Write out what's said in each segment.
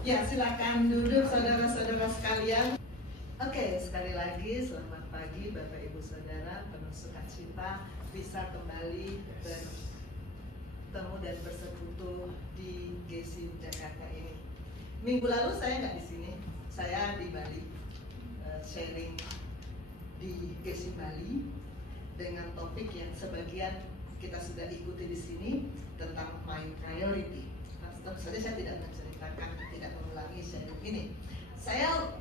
Ya, silakan duduk saudara-saudara sekalian. Oke, sekali lagi selamat pagi Bapak Ibu Saudara, penuh sukacita bisa kembali bertemu dan bersekutu di GC Jakarta ini. Minggu lalu saya nggak di sini, saya di Bali, sharing di GC Bali dengan topik yang sebagian kita sudah ikuti di sini tentang my priority. Tentu saja saya tidak menceritakan, tidak mengulangi sharing ini. Saya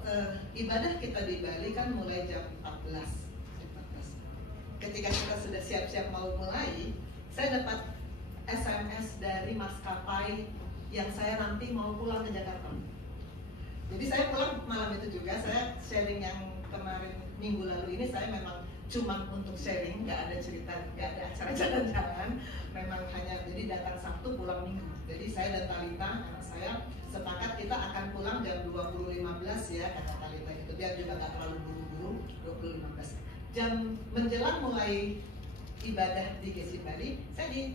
ibadah kita di Bali kan mulai jam 14. Ketika kita sudah siap-siap mau mulai, saya dapat SMS dari maskapai yang saya nanti mau pulang ke Jakarta. Jadi saya pulang malam itu juga. Saya sharing yang kemarin minggu lalu ini saya memang cuma untuk sharing, nggak ada cerita, nggak ada acara jalan-jalan. Memang hanya jadi datang Sabtu pulang Minggu. Jadi saya dan Talita, anak saya, sepakat kita akan pulang jam 20.15 ya, kata Talita itu. Biar juga nggak terlalu buru-buru, 20.15. Jam menjelang mulai ibadah di GC Bali, saya di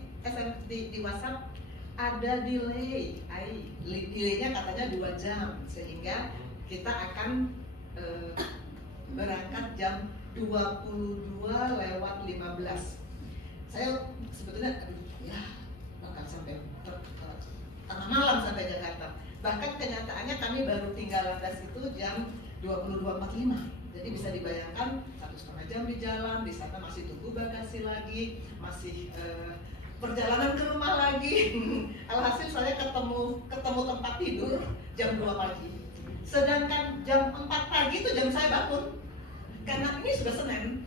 WhatsApp ada delay. Delaynya katanya 2 jam, sehingga kita akan berangkat jam 22:15. Saya sebetulnya akan sampai tengah malam sampai Jakarta. Bahkan kenyataannya kami baru tinggal landas itu jam 22:45. Jadi bisa dibayangkan 1,5 jam di jalan, di sana masih tunggu bagasi lagi, masih perjalanan ke rumah lagi. Alhasil saya ketemu tempat tidur jam 2 pagi. Sedangkan jam 4 pagi itu jam saya bangun. Karena ini sudah Senin.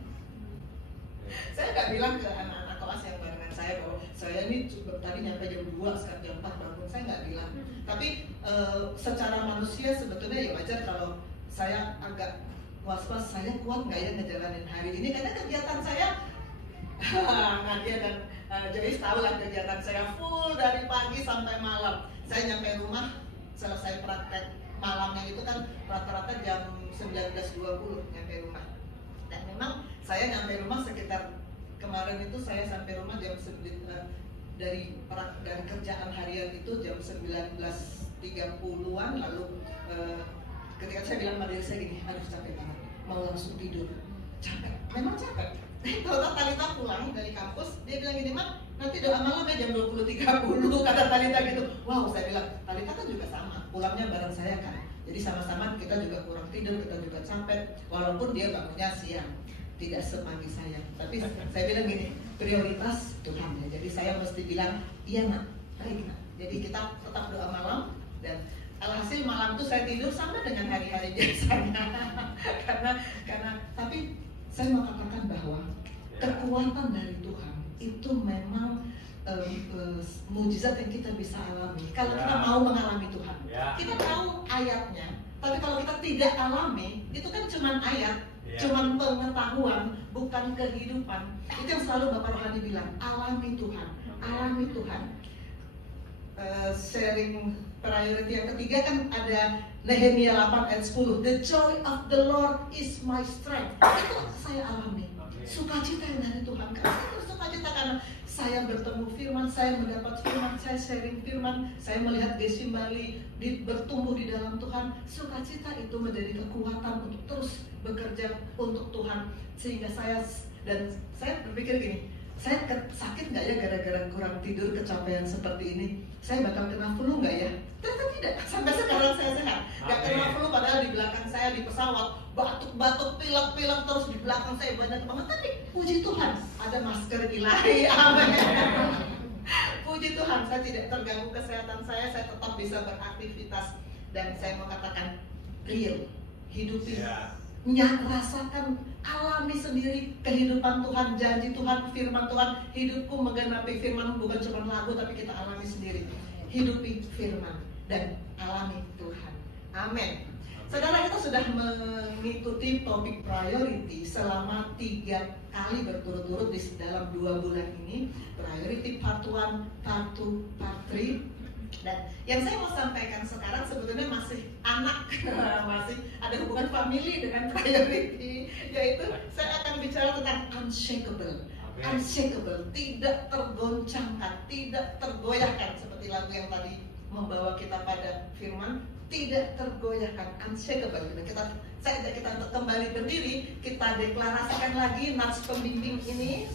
Saya nggak bilang ke anak-anak kelas yang barengan saya bahwa saya ini tadi nyampe jam 2, sekarang jam 4 bangun. Saya nggak bilang. Tapi secara manusia sebetulnya ya wajar kalau saya agak was-was, saya kuat nggak ya ngejalanin hari ini. Karena kegiatan saya, Nadia dan Joyce tahu lah kegiatan saya full dari pagi sampai malam. Saya nyampe rumah, selesai praktek malamnya itu kan rata-rata jam 19.20 nyampe rumah. Dan memang saya nyampe rumah sekitar kemarin itu saya sampai rumah jam dari kerjaan harian itu jam 19.30-an. Lalu ketika saya bilang pada diri saya gini, aduh capek banget, mau langsung tidur, capek, memang capek. Kalau Talita pulang dari kampus, dia bilang gini, Mak, nanti doa malam ya jam 20.30, kata Talita gitu. Wow, saya bilang, Talita kan juga sama, pulangnya bareng saya kan. Jadi sama-sama kita juga kurang tidur, kita juga capek. Walaupun dia bangunnya siang, tidak sepagi saya. Tapi saya bilang gini, prioritas Tuhan ya. Jadi saya mesti bilang, iya Nak, baik Nak. Jadi kita tetap doa malam. Dan alhasil malam itu saya tidur sama dengan hari-hari biasanya. karena tapi saya mau katakan bahwa kekuatan dari Tuhan itu memang mujizat yang kita bisa alami kalau kita mau mengalami Tuhan. Kita tahu ayatnya, tapi kalau kita tidak alami, itu kan cuma ayat, cuma pengetahuan, bukan kehidupan. Itu yang selalu Bapak Rohani bilang, alami Tuhan, alami Tuhan. Sharing priority yang ketiga kan ada Nehemia 8 ayat 10. The joy of the Lord is my strength. Itu saya alami. Sukacita yang dari Tuhan. Karena itu sukacita karena saya bertemu firman, saya mendapat firman, saya sharing firman, saya melihat GC Bali bertumbuh di dalam Tuhan. Sukacita itu menjadi kekuatan untuk terus bekerja untuk Tuhan. Sehingga saya berpikir gini, saya sakit nggak ya gara-gara kurang tidur, kecapean seperti ini? Saya bakal kena flu nggak ya? Ternyata tidak. Sampai sekarang saya sehat. Nggak kena flu, padahal di belakang saya di pesawat batuk-batuk, pilek-pilek terus di belakang saya banyak banget. Tapi puji Tuhan, ada masker ilahi. Amin. Puji Tuhan, saya tidak terganggu kesehatan saya tetap bisa beraktivitas. Dan saya mau katakan real, hidupi. Rasakan, alami sendiri kehidupan Tuhan, janji Tuhan, firman Tuhan. Hidupku menggenapi firman, bukan cuma lagu, tapi kita alami sendiri. Hidupi firman dan alami Tuhan. Amin. Saudara, kita sudah mengikuti topik priority selama 3 kali berturut-turut di dalam 2 bulan ini. Priority part 1, part 2, part 3. Dan yang saya mau sampaikan sekarang sebetulnya masih anak, masih ada hubungan family dengan priority, yaitu saya akan bicara tentang unshakable. Unshakable, tidak tergoncangkan, tidak tergoyahkan, seperti lagu yang tadi membawa kita pada firman tidak tergoyahkan, unshakable. Saya ajak kita untuk kembali berdiri, kita deklarasikan lagi nats pembimbing ini.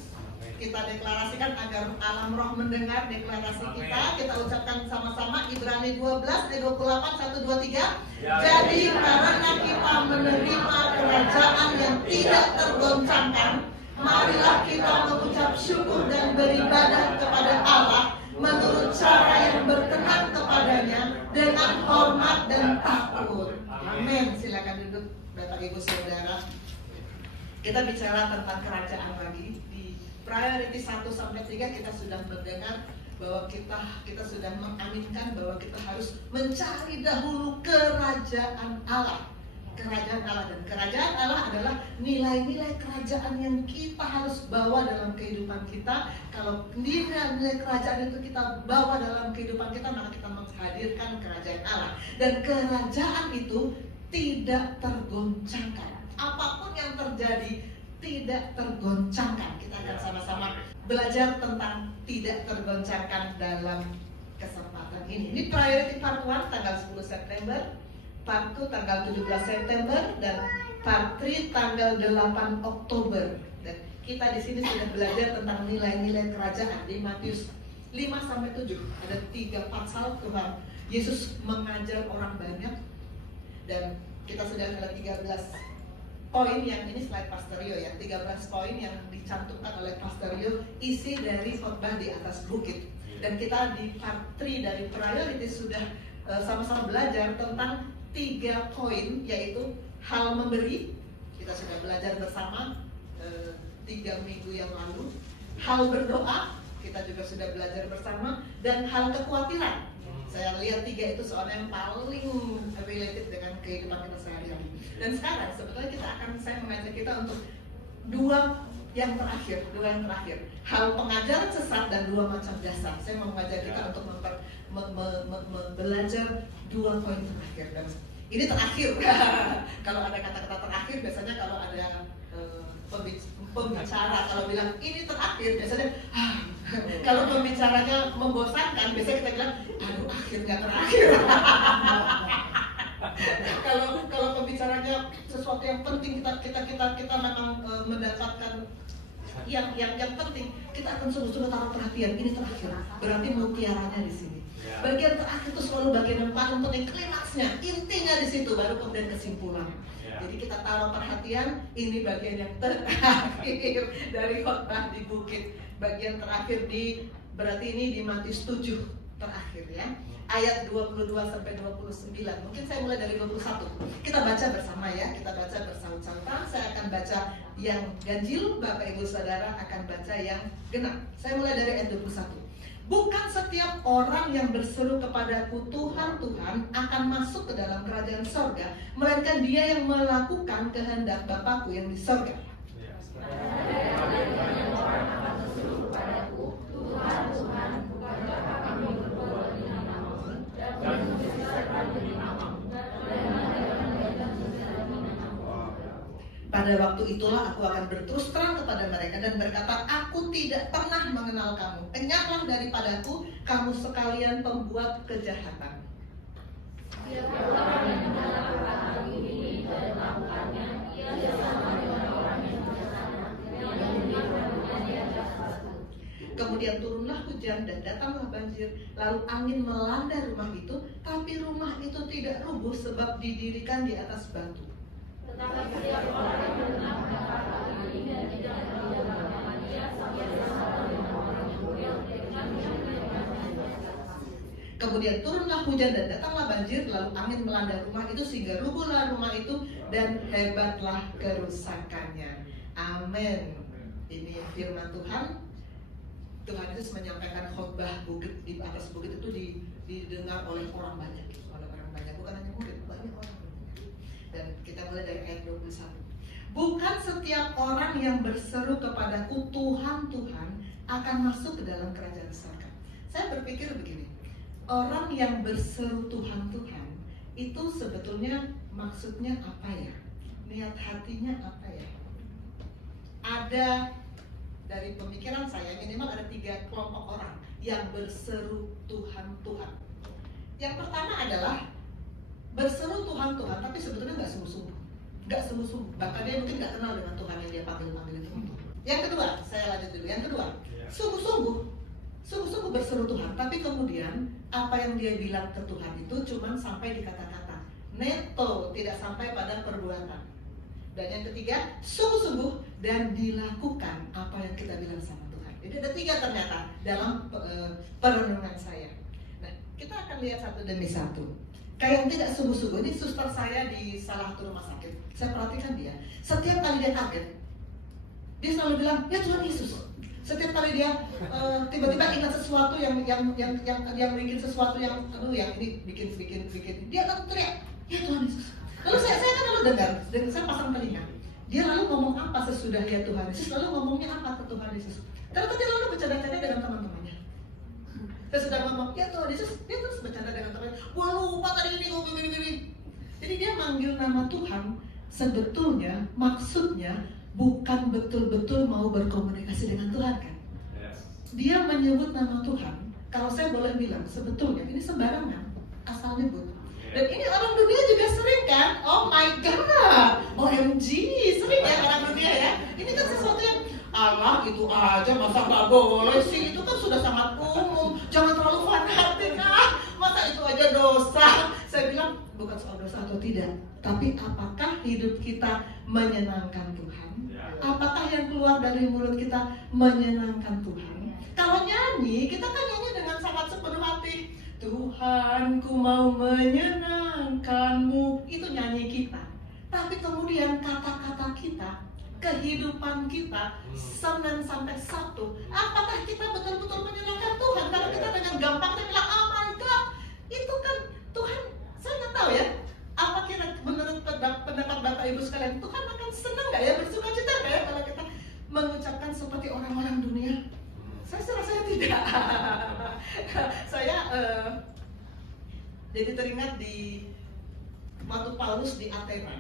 Kita deklarasikan agar alam roh mendengar deklarasi kita. Kita ucapkan sama-sama Ibrani 12 ayat 28 1 2 3. Jadi karena kita menerima kerajaan yang tidak tergoncangkan, marilah kita mengucap syukur dan beribadah kepada Allah menurut cara yang berkenan kepadanya dengan hormat dan takut. Amin. Silakan duduk Bapak Ibu Saudara. Kita bicara tentang kerajaan lagi. Di priority 1 sampai 3 kita sudah mendengar bahwa kita sudah mengaminkan bahwa kita harus mencari dahulu kerajaan Allah. Kerajaan Allah, dan kerajaan Allah adalah nilai-nilai kerajaan yang kita harus bawa dalam kehidupan kita. Kalau nilai-nilai kerajaan itu kita bawa dalam kehidupan kita, maka kita menghadirkan kerajaan Allah. Dan kerajaan itu tidak tergoncangkan. Apapun yang terjadi tidak tergoncangkan. Kita akan sama-sama belajar tentang tidak tergoncangkan dalam kesempatan ini. Ini priority part 1 tanggal 10 September. Part 2 tanggal 17 September dan part 3 tanggal 8 Oktober. Dan kita di sini sudah belajar tentang nilai-nilai kerajaan di Matius 5 sampai 7. Ada 3 pasal Tuhan Yesus mengajar orang banyak, dan kita sudah ada 13 poin yang ini slide Pastor Rio ya. 13 poin yang dicantumkan oleh Pastor Rio, isi dari khotbah di atas bukit. Dan kita di part 3 dari priority sudah sama-sama belajar tentang 3 poin, yaitu hal memberi. Kita sudah belajar bersama 3 minggu yang lalu. Hal berdoa, kita juga sudah belajar bersama. Dan hal kekhawatiran. Saya lihat 3 itu soal yang paling related dengan kehidupan kita sehari-hari. Dan sekarang sebetulnya saya mengajak kita untuk 2 yang terakhir. Hal pengajaran sesat dan 2 macam dasar. Saya mau mengajak kita untuk belajar 2 poin terakhir. Dan ini terakhir. Kalau ada kata-kata terakhir, biasanya kalau ada pembicara kalau bilang ini terakhir, biasanya kalau pembicaranya membosankan, biasanya kita bilang aduh akhir nggak terakhir. Kalau pembicaranya sesuatu yang penting, kita memang mendapatkan yang penting, kita akan sungguh-sungguh taruh perhatian. Ini terakhir, berarti mutiaranya di sini. Bagian terakhir itu selalu bagian yang paling penting, klimaksnya, intinya di situ, baru kemudian kesimpulan. Jadi kita taruh perhatian, ini bagian yang terakhir dari khotbah di bukit. Bagian terakhir berarti ini di Matius 7 terakhir ya. Ayat 22 sampai 29. Mungkin saya mulai dari 21. Kita baca bersama ya, kita baca bersama-sama. Saya akan baca yang ganjil, Bapak Ibu Saudara akan baca yang genap. Saya mulai dari ayat 21. Bukan setiap orang yang berseru kepadaku Tuhan, Tuhan akan masuk ke dalam kerajaan sorga, melainkan dia yang melakukan kehendak Bapakku yang di sorga. Pada waktu itulah aku akan berterus terang kepada mereka dan berkata, aku tidak pernah mengenal kamu. Enyahlah daripadaku, kamu sekalian pembuat kejahatan. Kemudian turunlah hujan dan datanglah banjir, lalu angin melanda rumah itu, tapi rumah itu tidak rubuh sebab didirikan di atas batu. Tetapi setiap orang yang benar kata ini dan tidak menjalankan dia sama dengan orang yang Kemudian turunlah hujan dan datanglah banjir, lalu angin melanda rumah itu sehingga rubuhlah rumah itu dan hebatlah kerusakannya. Amin. Ini firman Tuhan. Tuhan Yesus menyampaikan khotbah bukit di atas bukit itu didengar oleh orang banyak, bukan hanya murid, banyak orang. Dan kita mulai dari ayat 21. Bukan setiap orang yang berseru kepadaku Tuhan, Tuhan akan masuk ke dalam kerajaan surga. Saya berpikir begini, orang yang berseru Tuhan, Tuhan itu sebetulnya maksudnya apa ya? Niat hatinya apa ya? Ada, dari pemikiran saya minimal ada 3 kelompok orang yang berseru Tuhan, Tuhan. Yang pertama adalah firman Tuhan, tapi sebetulnya nggak sungguh-sungguh. Nggak sungguh-sungguh. Bahkan dia mungkin nggak kenal dengan Tuhan yang dia panggil itu. Yang kedua, saya lanjut dulu. Yang kedua, sungguh-sungguh berseru Tuhan, tapi kemudian apa yang dia bilang ke Tuhan itu cuma sampai di kata-kata, neto, tidak sampai pada perbuatan. Dan yang ketiga, sungguh-sungguh dan dilakukan apa yang kita bilang sama Tuhan. Jadi ada 3 ternyata dalam perenungan saya. Nah, kita akan lihat satu demi satu. Kayak yang tidak sungguh-sungguh, ini suster saya di salah satu rumah sakit. Saya perhatikan dia, setiap kali dia kaget, dia selalu bilang, ya Tuhan Yesus. Setiap kali dia tiba-tiba ingat sesuatu yang bikin sesuatu yang ini bikin, dia akan teriak, ya Tuhan Yesus. Lalu saya kan lalu dengar, saya pasang telinga. Dia lalu ngomong apa sesudah ya Tuhan Yesus, lalu ngomongnya apa ke Tuhan Yesus. Ternyata dia lalu bercanda-canda dengan teman-temannya. Saya sudah ngomong, ya Tuhan Yesus, dia terus bercanda dengan teman-temannya. Wah lupa tadi ini. Jadi dia manggil nama Tuhan, sebetulnya maksudnya bukan betul-betul mau berkomunikasi dengan Tuhan kan? Dia menyebut nama Tuhan. Kalau saya boleh bilang, sebetulnya ini sembarangan, asal nyebut. Dan ini orang dunia juga sering kan? Oh my God, OMG, sering ya orang dunia ya. Ini kan sesuatu yang Allah itu aja masa nggak boleh sih? Itu kan sudah sangat umum. Jangan terlalu fanatik masa itu aja dosa. Saya bilang bukan soal dosa atau tidak, tapi apakah hidup kita menyenangkan Tuhan? Apakah yang keluar dari mulut kita menyenangkan Tuhan? Kalau nyanyi, kita kan nyanyi dengan sangat sepenuh hati. Tuhan, ku mau menyenangkan-Mu. Itu nyanyi kita. Tapi kemudian kata-kata kita, kehidupan kita, Senin sampai Sabtu, apakah kita betul-betul menyenangkan Tuhan? Kalau kita dengan gampangnya bilang, oh my God, itu kan Tuhan, saya nggak tahu ya. Apa kira menurut pendapat Bapak Ibu sekalian, Tuhan akan senang nggak ya, bersuka cita nggak ya kalau kita mengucapkan seperti orang-orang dunia? Saya rasa tidak. Saya jadi teringat di waktu Paulus di Athena.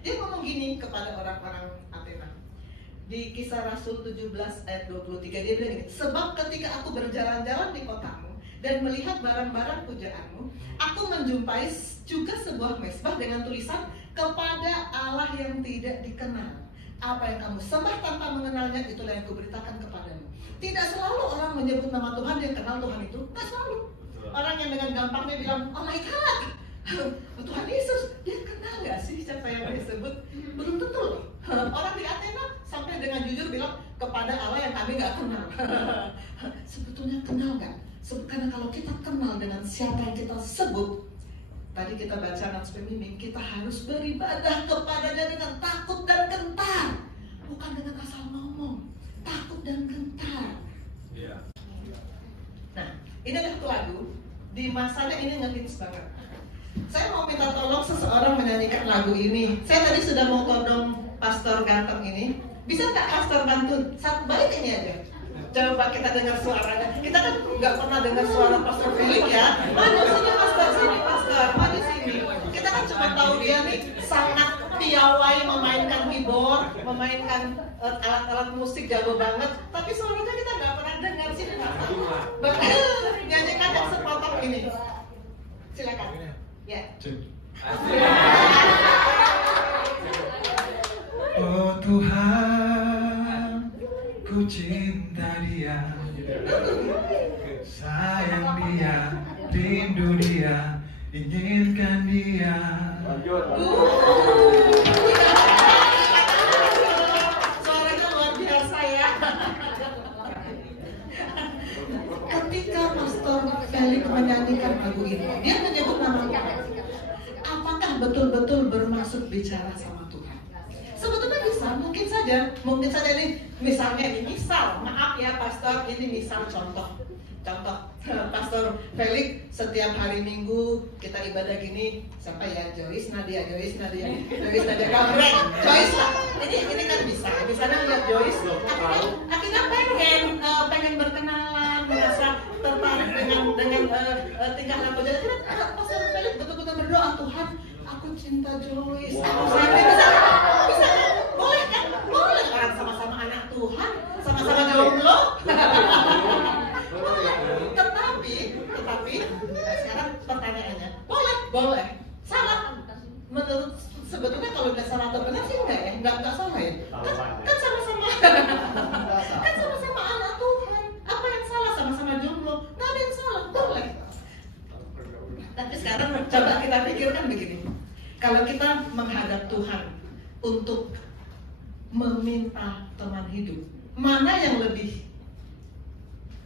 Dia ngomong gini kepada orang-orang Athena. Di Kisah Rasul 17 ayat 23 dia bilang gini, sebab ketika aku berjalan-jalan di kotamu dan melihat barang-barang pujaanmu, aku menjumpai juga sebuah mesbah dengan tulisan kepada Allah yang tidak dikenal. Apa yang kamu sembah tanpa mengenalnya, itulah yang kuberitakan kepadamu. Tidak selalu orang menyebut nama Tuhan yang kenal Tuhan itu, tidak selalu. Orang yang dengan gampangnya bilang, oh my God, Tuhan Yesus, dia kenal gak sih siapa yang dia sebut? Belum tentu loh. Orang di Athena sampai dengan jujur bilang kepada Allah yang kami gak kenal. Sebetulnya kenal gak? Karena kalau kita kenal dengan siapa yang kita sebut, tadi kita baca Nats Pemimpin, kita harus beribadah kepadanya dengan takut dan gentar. Bukan dengan asal ngomong, takut dan gentar. Nah, ini ada satu lagu, di masanya ini ngehits banget. Saya mau minta tolong seseorang menyanyikan lagu ini. Saya tadi sudah mau todong Pastor Ganteng ini. Bisa nggak Pastor bantu? Satu bait ini aja. Coba kita dengar suaranya. Kita kan nggak pernah dengar suara Pastor Philip ya. Maju sini Pastor, maju sini. Kita kan cuma tahu dia nih sangat piawai memainkan keyboard, memainkan alat-alat musik, jago banget. Tapi suaranya kita nggak pernah dengar sini Pastor. Nyanyikan yang sepotong ini. Silakan. Ya. Oh Tuhan, ku cinta dia, sayang dia, rindu dia, inginkan dia. Suaranya luar biasa ya. Ketika Pastor Felix menyanyikan lagu ini, dia menyebut nama Tuhan. Apakah betul-betul bermaksud bicara sama Tuhan? Sebetulnya bisa, mungkin saja ini misalnya ini maaf ya Pastor, ini misal contoh Pastor Felix setiap hari Minggu kita ibadah gini, siapa ya, Joyce Nadia Gabriel, Joyce lah, ini kan bisa, misalnya lihat Joyce, akhirnya pengen berkenalan, merasa tertarik dengan tingkah laku jadi Pastor Felix betul-betul berdoa, Tuhan, aku cinta Joyce, aku sayang, bisa kan? Boleh kan? Sama-sama anak Tuhan, sama-sama jomblo. Tetapi sekarang pertanyaannya, boleh. menurut sebetulnya kalau nggak salah atau benar sih enggak ya, nggak salah ya. Kan sama-sama, kan sama-sama anak Tuhan. Apa yang salah? Sama-sama jomblo, nggak ada yang salah, boleh. Tapi sekarang coba kita pikirkan begini, kalau kita menghadap Tuhan untuk meminta teman hidup, mana yang lebih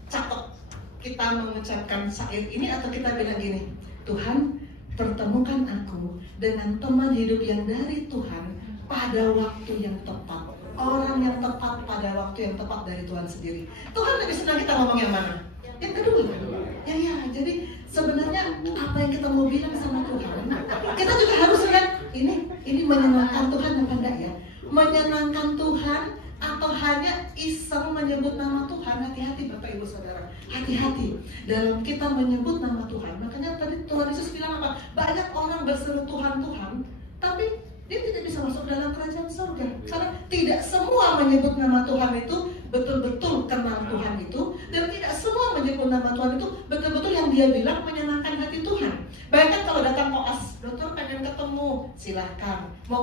cakep? Kita mengucapkan syair ini atau kita bilang gini, Tuhan, pertemukan aku dengan teman hidup yang dari Tuhan pada waktu yang tepat, orang yang tepat pada waktu yang tepat dari Tuhan sendiri. Tuhan lebih senang kita ngomong yang mana? Yang kedua. Ya, jadi sebenarnya apa yang kita mau bilang sama Tuhan, kita juga harus lihat ini menyenangkan Tuhan apa enggak ya? Menyenangkan Tuhan atau hanya iseng menyebut nama Tuhan? Hati-hati Bapak Ibu Saudara, hati-hati dalam kita menyebut nama Tuhan. Makanya tadi Tuhan Yesus bilang apa? Banyak orang berseru Tuhan, Tuhan, tapi dia tidak bisa masuk dalam kerajaan surga. Karena tidak semua menyebut nama Tuhan itu betul-betul kenal Tuhan itu, dan tidak semua menyebut nama Tuhan itu betul-betul yang dia bilang menyenangkan hati Tuhan. Bayangkan kalau datang koas, dokter pengen ketemu, silahkan. Mau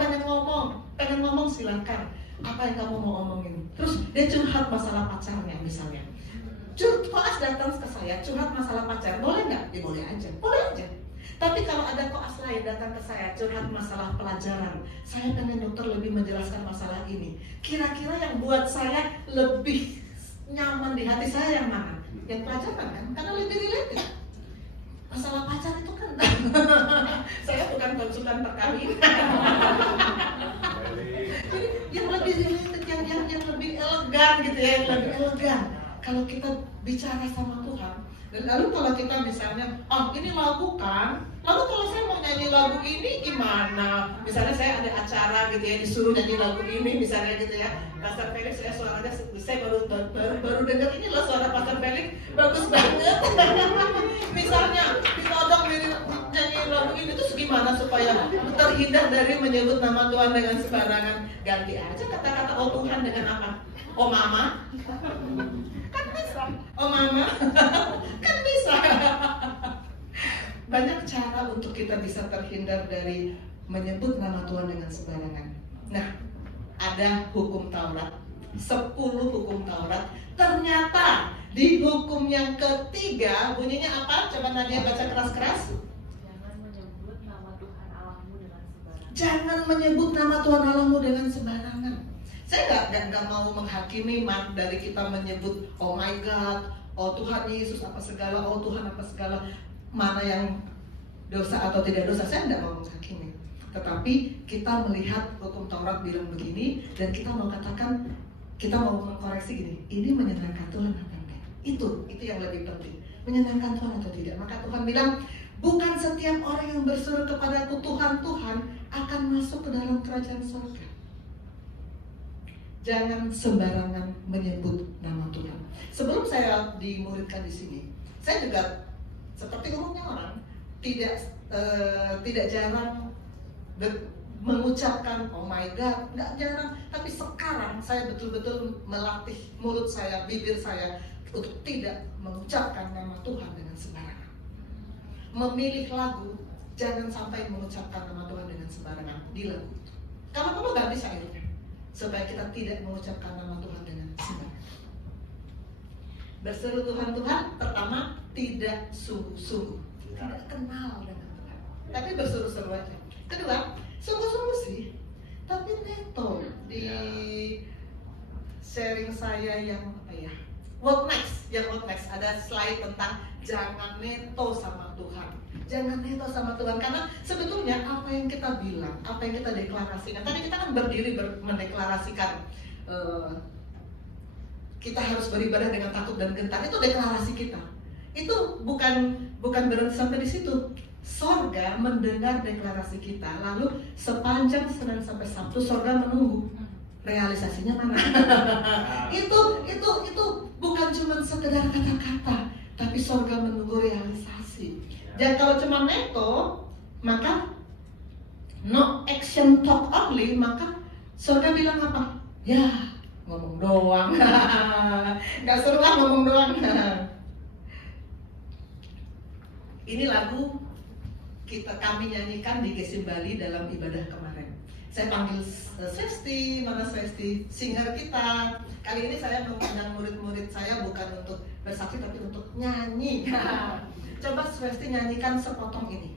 pengen ngomong silahkan. Apa yang kamu mau omongin? Terus dia curhat masalah pacarnya misalnya. Koas datang ke saya curhat masalah pacar, boleh nggak? Ya boleh aja, boleh aja. Tapi kalau ada koas lain datang ke saya curhat masalah pelajaran, saya pengen dokter lebih menjelaskan masalah ini. Kira-kira yang buat saya lebih nyaman di hati saya yang mana? Yang pelajaran kan? Karena lebih related. Masalah pacar itu kan saya bukan konsultan perkawinan. Jadi yang lebih related, yang lebih elegan gitu ya, yang lebih elegan. Kalau kita bicara sama Tuhan, dan lalu kalau kita misalnya, ini lagu kan, lalu kalau saya mau nyanyi lagu ini gimana? Misalnya saya ada acara gitu ya, disuruh nyanyi lagu ini misalnya gitu ya. Pastor Felix, saya baru dengar ini loh suara Pastor Felix, bagus banget. Misalnya ditodong nyanyi lagu ini terus gimana supaya terhindar dari menyebut nama Tuhan dengan sembarangan? Ganti aja kata-kata oh Tuhan dengan apa? Oh mama, kan bisa. Oh mama, kan bisa. Banyak cara untuk kita bisa terhindar dari menyebut nama Tuhan dengan sembarangan. Nah, ada hukum Taurat, 10 hukum Taurat. Ternyata di hukum yang ketiga bunyinya apa? Coba Nadia baca keras-keras. Jangan menyebut nama Tuhan Allahmu dengan sembarangan. Jangan menyebut nama Tuhan Allahmu dengan sembarangan. Saya nggak mau menghakimi dari kita menyebut oh my God, oh Tuhan Yesus apa segala, oh Tuhan apa segala, mana yang dosa atau tidak dosa. Saya nggak mau menghakimi. Tetapi kita melihat hukum Taurat bilang begini, dan kita mau katakan, kita mau mengkoreksi gini, ini menyenangkan Tuhan apa enggak? Itu yang lebih penting, menyenangkan Tuhan atau tidak. Maka Tuhan bilang, bukan setiap orang yang berseru kepadaku Tuhan, Tuhan akan masuk ke dalam kerajaan surga. Jangan sembarangan menyebut nama Tuhan. Sebelum saya dimuridkan di sini, saya juga seperti umumnya orang tidak jarang mengucapkan oh my God, nggak jarang. Tapi sekarang saya betul-betul melatih mulut saya, bibir saya untuk tidak mengucapkan nama Tuhan dengan sembarangan. Memilih lagu, jangan sampai mengucapkan nama Tuhan dengan sembarangan di lagu. Kalau kamu ganti syairnya, supaya kita tidak mengucapkan nama Tuhan dengan sembarangan. Berseru Tuhan, pertama tidak sungguh-sungguh, tidak kenal dengan Tuhan, tapi berseru-seru aja. Kedua, sungguh-sungguh sih, tapi neto. Di sharing saya yang apa ya, what next ada slide tentang jangan neto sama Tuhan. Jangan neto sama Tuhan, karena sebetulnya apa yang kita bilang, apa yang kita deklarasikan. Tadi kita kan berdiri mendeklarasikan kita harus beribadah dengan takut dan gentar. Itu deklarasi kita. Itu bukan berhenti sampai di situ. Sorga mendengar deklarasi kita, lalu sepanjang Senin sampai Sabtu sorga menunggu realisasinya mana. itu bukan cuma sekedar kata-kata, tapi sorga menunggu realisasi. Dan kalau cuma neto, maka no action talk only, maka sorga bilang apa? Ya ngomong doang. Gak seru lah ngomong doang. Ini lagu kami nyanyikan di Gesim Bali dalam ibadah kemarin. Saya panggil Swesti, mana Swesti, singer kita. Kali ini saya mengundang murid-murid saya bukan untuk bersaksi tapi untuk nyanyi. Coba Swesti nyanyikan sepotong ini.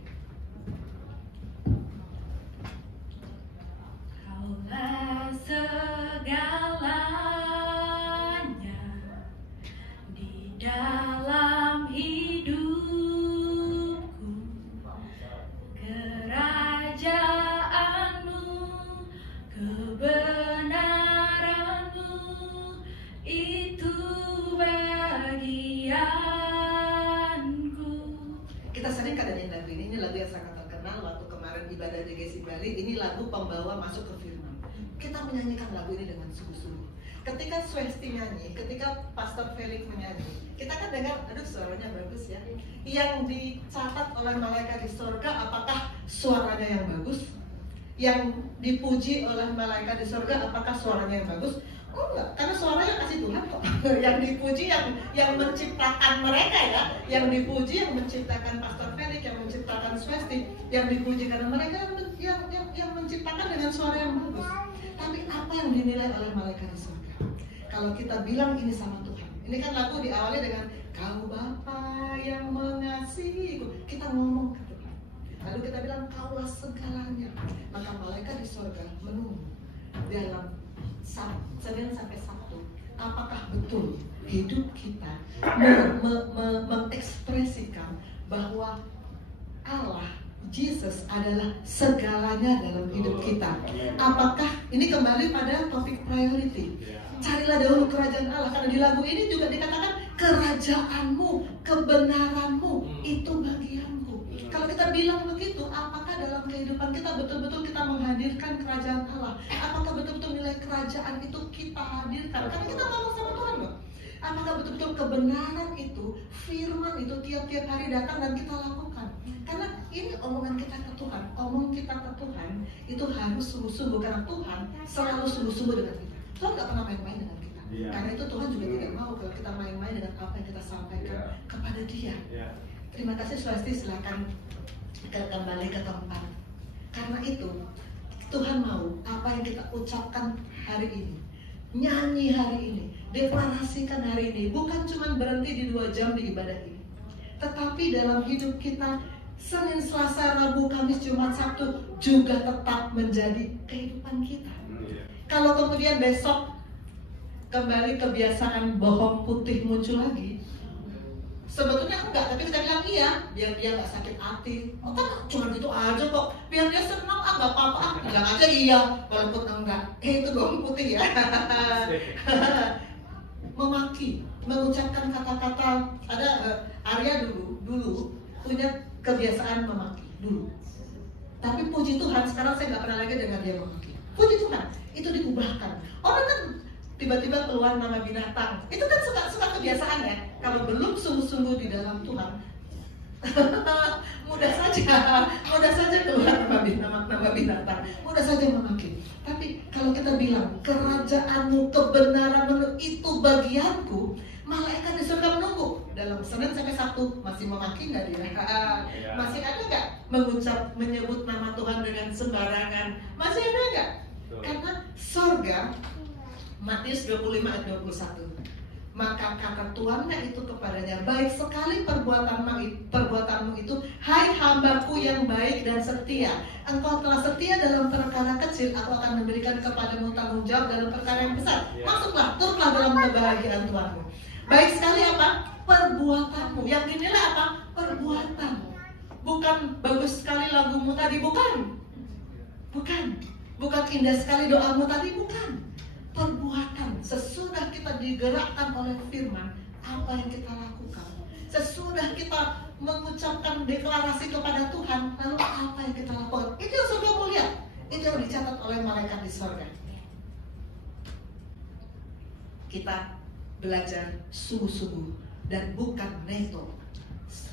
Kaulah segalanya di dalam hidupku, kerajaanmu, kebenaranmu, itu bagianku. Kita sering kadang lagu ini lagu yang sangat terkenal waktu kemarin ibadah di Gesim Bali. Ini lagu pembawa masuk ke firman. Kita menyanyikan lagu ini dengan sungguh-sungguh. Ketika Swesti nyanyi, ketika Pastor Felix menyanyi, kita kan dengar, aduh suaranya bagus ya. Yang dicatat oleh malaikat di surga, apakah suaranya yang bagus? Yang dipuji oleh malaikat di surga, apakah suaranya yang bagus? Oh enggak, karena suaranya kasih Tuhan kok. Yang dipuji yang menciptakan mereka ya, yang dipuji yang menciptakan Pastor Felix, yang menciptakan Swesti, yang dipuji karena mereka yang menciptakan dengan suara yang bagus. Tapi apa yang dinilai oleh malaikat di surga? Kalau kita bilang ini sama Tuhan, ini kan lagu diawali dengan Kau Bapa yang mengasihiku, kita ngomong ke Tuhan. Lalu kita bilang Kaulah segalanya, maka malaikat di surga menunggu dalam Senin sampai Sabtu, apakah betul hidup kita mengekspresikan bahwa Allah, Jesus adalah segalanya dalam hidup kita. Apakah, ini kembali pada topik priority. Carilah dahulu kerajaan Allah, karena di lagu ini juga dikatakan kerajaanmu, kebenaranmu, itu bagianku. Kalau kita bilang begitu, apakah dalam kehidupan kita betul-betul kita menghadirkan kerajaan Allah? Apakah betul-betul nilai kerajaan itu kita hadirkan? Karena kita ngomong sama Tuhan loh. Apakah betul-betul kebenaran itu, firman itu tiap-tiap hari datang dan kita lakukan? Karena ini omongan kita ke Tuhan, omong kita ke Tuhan itu harus sungguh-sungguh, karena Tuhan selalu sungguh-sungguh dengan kita. Tuhan gak pernah main-main dengan kita. Karena itu Tuhan juga tidak mau kalau kita main-main dengan apa yang kita sampaikan kepada Dia. Terima kasih Swasti, silakan kembali ke tempat. Karena itu Tuhan mau apa yang kita ucapkan hari ini, nyanyi hari ini, deklarasikan hari ini, bukan cuma berhenti di 2 jam di ibadah ini, tetapi dalam hidup kita Senin, Selasa, Rabu, Kamis, Jumat, Sabtu juga tetap menjadi kehidupan kita. Kalau kemudian besok kembali kebiasaan bohong putih muncul lagi, sebetulnya enggak, tapi kita bilang iya, biar dia nggak sakit hati. Oh kan cuma gitu aja kok, biar dia senang, nggak apa-apa, bilang aja iya, walaupun enggak. Itu bohong putih ya. Memaki, mengucapkan kata-kata. Ada Arya dulu punya kebiasaan memaki dulu. Tapi puji Tuhan sekarang saya nggak pernah lagi dengar dia memaki. Puji Tuhan, itu diubahkan. Orang kan tiba-tiba keluar nama binatang, itu kan suka kebiasaan ya. Kalau belum sungguh-sungguh di dalam Tuhan, mudah saja keluar nama binatang, mudah saja memaki. Tapi kalau kita bilang kerajaanmu, kebenaranmu itu bagianku, malaikat di surga menunggu. Dalam Senin sampai Sabtu masih memaki nggak dia? Masih ada nggak menyebut nama Tuhan dengan sembarangan? Masih ada nggak? Karena surga, Matius 25 ayat 21, maka kata tuannya itu kepadanya, baik sekali perbuatanmu itu, hai hambaku yang baik dan setia. Engkau telah setia dalam perkara kecil, aku akan memberikan kepadamu tanggung jawab dalam perkara yang besar. Masuklah, turutlah dalam kebahagiaan Tuhanmu. Baik sekali apa? Perbuatanmu. Yang dinilai apa? Perbuatan. Bukan bagus sekali lagumu tadi, bukan. Bukan indah sekali doamu tadi, bukan. Perbuatan. Sesudah kita digerakkan oleh firman, apa yang kita lakukan? Sesudah kita mengucapkan deklarasi kepada Tuhan, lalu apa yang kita lakukan? Itu yang surga mau lihat. Itu yang dicatat oleh malaikat di surga. Kita belajar sungguh-sungguh dan bukan neto.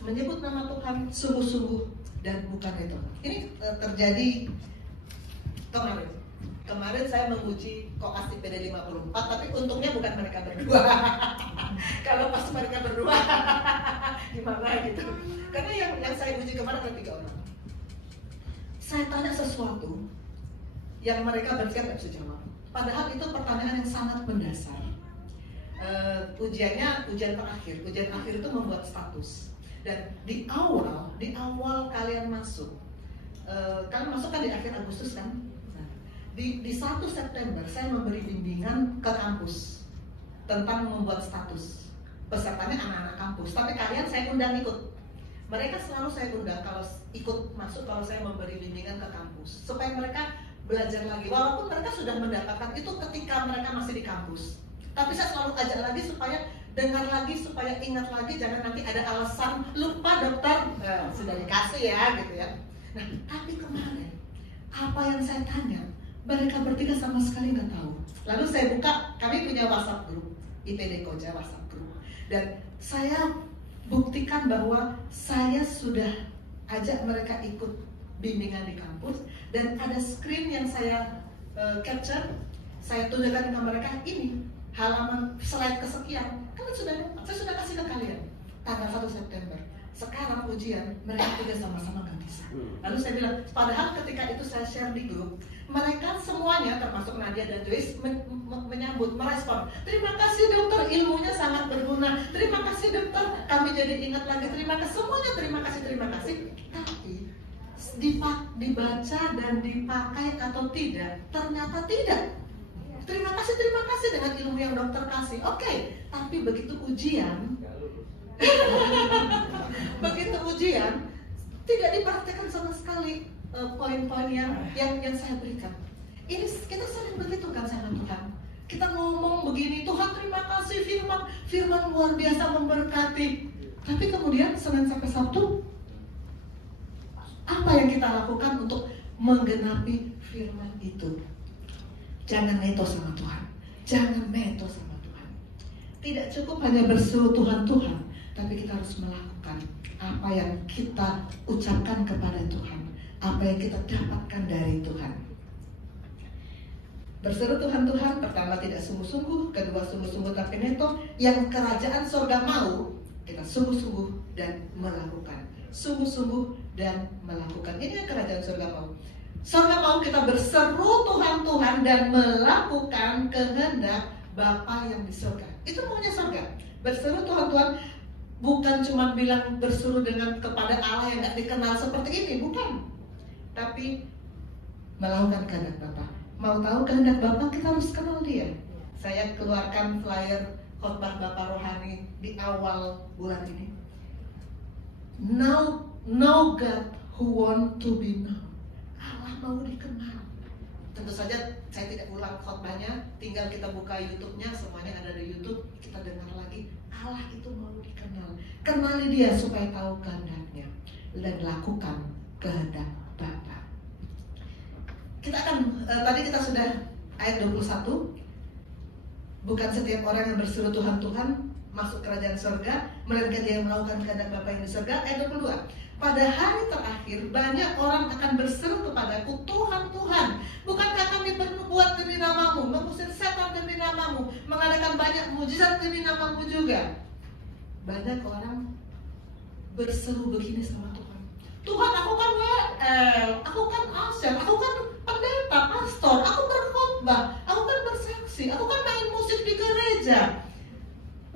Menyebut nama Tuhan sungguh-sungguh dan bukan neto. Ini terjadi kemarin saya menguji koas PD 54, tapi untungnya bukan mereka berdua. Kalau pas mereka berdua gimana gitu. Karena yang saya uji kemarin ada 3 orang. saya tanya sesuatu yang mereka berpikir tidak bisa jawab. Padahal itu pertanyaan yang sangat mendasar. Ujian terakhir itu membuat status. Dan di awal kalian masuk, kalian masuk kan di akhir Agustus kan? Nah, di 1 September saya memberi bimbingan ke kampus tentang membuat status. Pesertanya anak-anak kampus, tapi kalian saya undang ikut. Mereka selalu saya undang kalau ikut masuk, kalau saya memberi bimbingan ke kampus, supaya mereka belajar lagi. Walaupun mereka sudah mendapatkan itu ketika mereka masih di kampus, tapi saya selalu ajak lagi supaya dengar lagi, supaya ingat lagi, jangan nanti ada alasan lupa dokter, sudah dikasih ya gitu ya. Nah, tapi kemarin apa yang saya tanya, mereka bertiga sama sekali nggak tahu. Lalu saya buka, kami punya WhatsApp group, IPD Koja WhatsApp group, dan saya buktikan bahwa saya sudah ajak mereka ikut bimbingan di kampus, dan ada screen yang saya capture, saya tunjukkan ke mereka, ini halaman slide kesekian, kalian sudah dapat, saya sudah kasih ke kalian tanggal 1 September. Sekarang ujian, mereka juga sama-sama nggak bisa. Lalu saya bilang, padahal ketika itu saya share di grup, mereka semuanya termasuk Nadia dan Joyce menyambut, merespon, terima kasih dokter, ilmunya sangat berguna, terima kasih dokter, kami jadi ingat lagi, terima kasih semuanya, terima kasih. Tapi dibaca dan dipakai atau tidak, ternyata tidak. Terima kasih dengan ilmu yang dokter kasih. Oke, tapi begitu ujian tidak diperhatikan sama sekali poin-poin yang saya berikan. Ini kita saling begitu kan sama Tuhan. Kita ngomong begini, Tuhan terima kasih, firman luar biasa memberkati. Tapi kemudian Senin sampai Sabtu, apa yang kita lakukan untuk menggenapi firman itu? Jangan meto sama Tuhan. Tidak cukup hanya berseru Tuhan, tapi kita harus melakukan apa yang kita ucapkan kepada Tuhan, apa yang kita dapatkan dari Tuhan. Berseru Tuhan, pertama tidak sungguh-sungguh, kedua sungguh-sungguh tapi neto. Yang kerajaan surga mau, kita sungguh-sungguh dan melakukan. Sungguh-sungguh dan melakukan. Ini yang kerajaan surga mau. Surga mau kita berseru Tuhan dan melakukan kehendak Bapa yang di surga. Itu maunya surga. Berseru Tuhan, bukan cuma bilang berseru dengan kepada Allah yang gak dikenal seperti ini, bukan. Tapi melakukan kehendak Bapa. Mau tahu kehendak Bapa, kita harus kenal Dia. Saya keluarkan flyer khotbah Bapak Rohani di awal bulan ini. Know God who want to be known. Allah mau dikenal. Tentu saja saya tidak ulang khotbahnya, tinggal kita buka YouTube-nya, semuanya ada di YouTube, kita dengar lagi. Allah itu mau dikenal. Kenali Dia supaya tahu kehendaknya dan lakukan kehendak Bapa. Kita akan tadi kita sudah ayat 21. Bukan setiap orang yang berseru Tuhan masuk kerajaan surga, melainkan dia yang melakukan kehendak Bapa yang di surga. Ayat 22. Pada hari terakhir banyak orang akan berseru kepadaku, Tuhan, bukankah kami bernubuat demi namamu, mengusir setan demi namamu, mengadakan banyak mujizat demi namamu juga. Banyak orang berseru begini sama Tuhan. Tuhan, aku kan WL, aku kan asyar, aku kan pendeta, pastor, aku berkhotbah, aku kan bersaksi, aku kan main musik di gereja,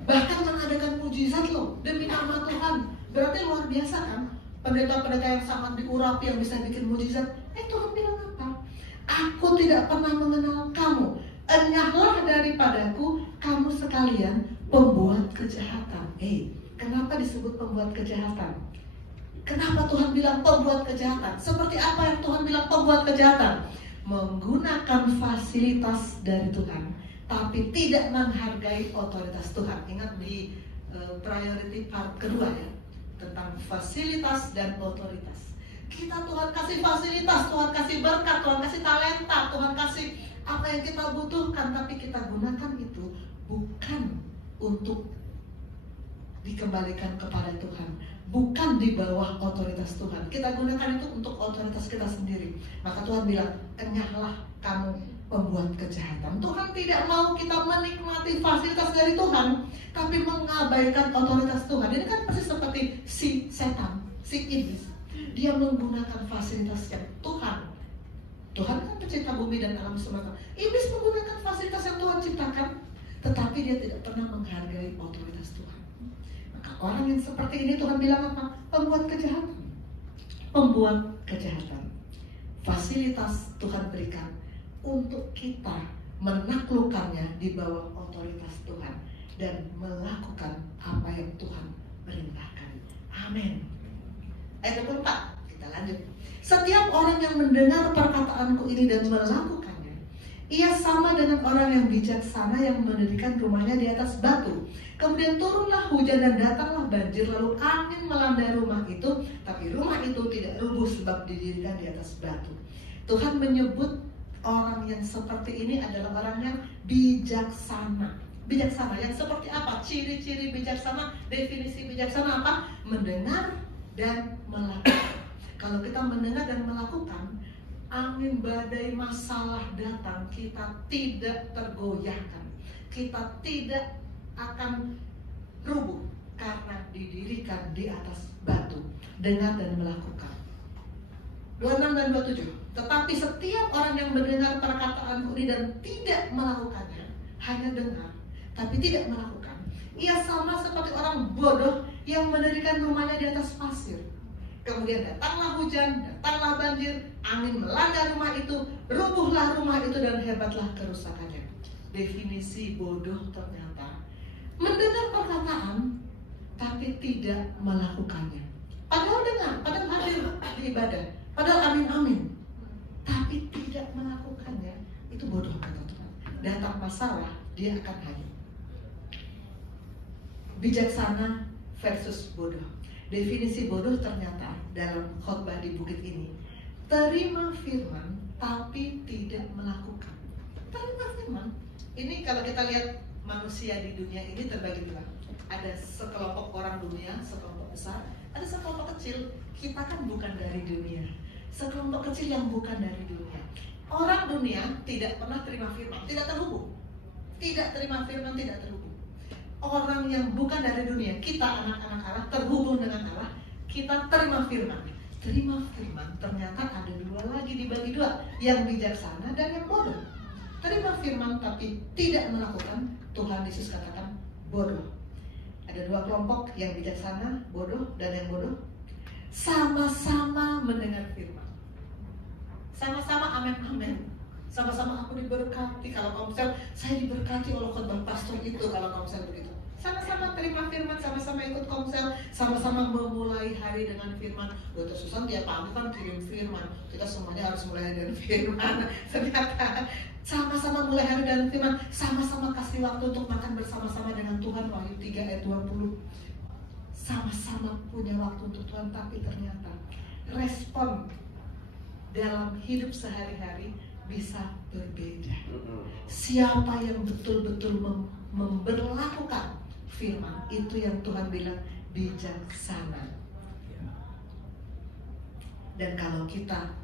bahkan mengadakan mujizat loh demi nama Tuhan. Berarti luar biasa kan? Pendeta-pendeta yang sangat diurapi yang bisa bikin mujizat. Tuhan bilang apa? Aku tidak pernah mengenal kamu. Enyahlah daripadaku kamu sekalian pembuat kejahatan. Kenapa disebut pembuat kejahatan? Kenapa Tuhan bilang pembuat kejahatan? Seperti apa yang Tuhan bilang pembuat kejahatan? Menggunakan fasilitas dari Tuhan, tapi tidak menghargai otoritas Tuhan. Ingat di priority part kedua ya, tentang fasilitas dan otoritas. Kita Tuhan kasih fasilitas, Tuhan kasih berkat, Tuhan kasih talenta, Tuhan kasih apa yang kita butuhkan, tapi kita gunakan itu bukan untuk dikembalikan kepada Tuhan, bukan di bawah otoritas Tuhan. Kita gunakan itu untuk otoritas kita sendiri. Maka Tuhan bilang, enyahlah kamu pembuat kejahatan. Tuhan tidak mau kita menikmati fasilitas dari Tuhan, tapi mengabaikan otoritas Tuhan. Ini kan persis seperti si setan, si iblis. Dia menggunakan fasilitas yang Tuhan Tuhan kan pencipta bumi dan alam semesta. Iblis menggunakan fasilitas yang Tuhan ciptakan, tetapi dia tidak pernah menghargai otoritas Tuhan. Maka orang yang seperti ini Tuhan bilang apa? Pembuat kejahatan. Pembuat kejahatan. Fasilitas Tuhan berikan untuk kita menaklukkannya di bawah otoritas Tuhan dan melakukan apa yang Tuhan perintahkan. Amin. Ayat 24, kita lanjut. Setiap orang yang mendengar perkataanku ini dan melakukannya, ia sama dengan orang yang bijaksana yang mendirikan rumahnya di atas batu. Kemudian turunlah hujan dan datanglah banjir, lalu angin melanda rumah itu, tapi rumah itu tidak rubuh sebab didirikan di atas batu. Tuhan menyebut orang yang seperti ini adalah orang yang bijaksana. Bijaksana yang seperti apa? Ciri-ciri bijaksana, definisi bijaksana apa? Mendengar dan melakukan. Kalau kita mendengar dan melakukan, angin badai masalah datang, kita tidak tergoyahkan. Kita tidak akan rubuh karena didirikan di atas batu. Dengar dan melakukan. 26 dan 27. Tetapi setiap orang yang mendengar perkataanku ini dan tidak melakukannya, hanya dengar tapi tidak melakukan, ia sama seperti orang bodoh yang mendirikan rumahnya di atas pasir. Kemudian datanglah hujan, datanglah banjir, angin melanda rumah itu, rubuhlah rumah itu dan hebatlah kerusakannya. Definisi bodoh ternyata mendengar perkataan tapi tidak melakukannya. Padahal dengar, padahal hadir di ibadah, padahal amin-amin, tapi tidak melakukannya. Itu bodoh kata Tuhan. Datang masalah, dia akan hanyut. Bijaksana versus bodoh. Definisi bodoh ternyata dalam khotbah di bukit ini, terima firman tapi tidak melakukan. Terima firman. Ini kalau kita lihat manusia di dunia ini terbagi dua. Ada sekelompok orang dunia, sekelompok besar, ada sekelompok kecil. Kita kan bukan dari dunia. Sekelompok kecil yang bukan dari dunia. Orang dunia tidak pernah terima firman, tidak terhubung. Tidak terima firman, tidak terhubung. Orang yang bukan dari dunia, kita anak-anak Allah terhubung dengan Allah, kita terima firman. Terima firman ternyata ada dua lagi, dibagi dua, yang bijaksana dan yang bodoh. Terima firman tapi tidak melakukan, Tuhan Yesus katakan bodoh. Ada dua kelompok, yang bijaksana, bodoh, dan yang bodoh. Sama-sama mendengar firman, sama-sama amin-amin, sama-sama aku diberkati. Kalau komsel, saya diberkati oleh khotbah pastor itu. Kalau komsel begitu, sama-sama terima firman, sama-sama ikut komsel, sama-sama memulai hari dengan firman. Dr. Susan tiap pagi kan kirim firman, kita semuanya harus mulai dengan firman. Ternyata sama-sama mulai hari dengan firman, sama-sama kasih waktu untuk makan bersama-sama dengan Tuhan. Wahyu 3 ayat 20. Sama-sama punya waktu untuk Tuhan, tapi ternyata respon dalam hidup sehari-hari bisa berbeda. Siapa yang betul-betul memberlakukan firman, itu yang Tuhan bilang bijaksana. Dan kalau kita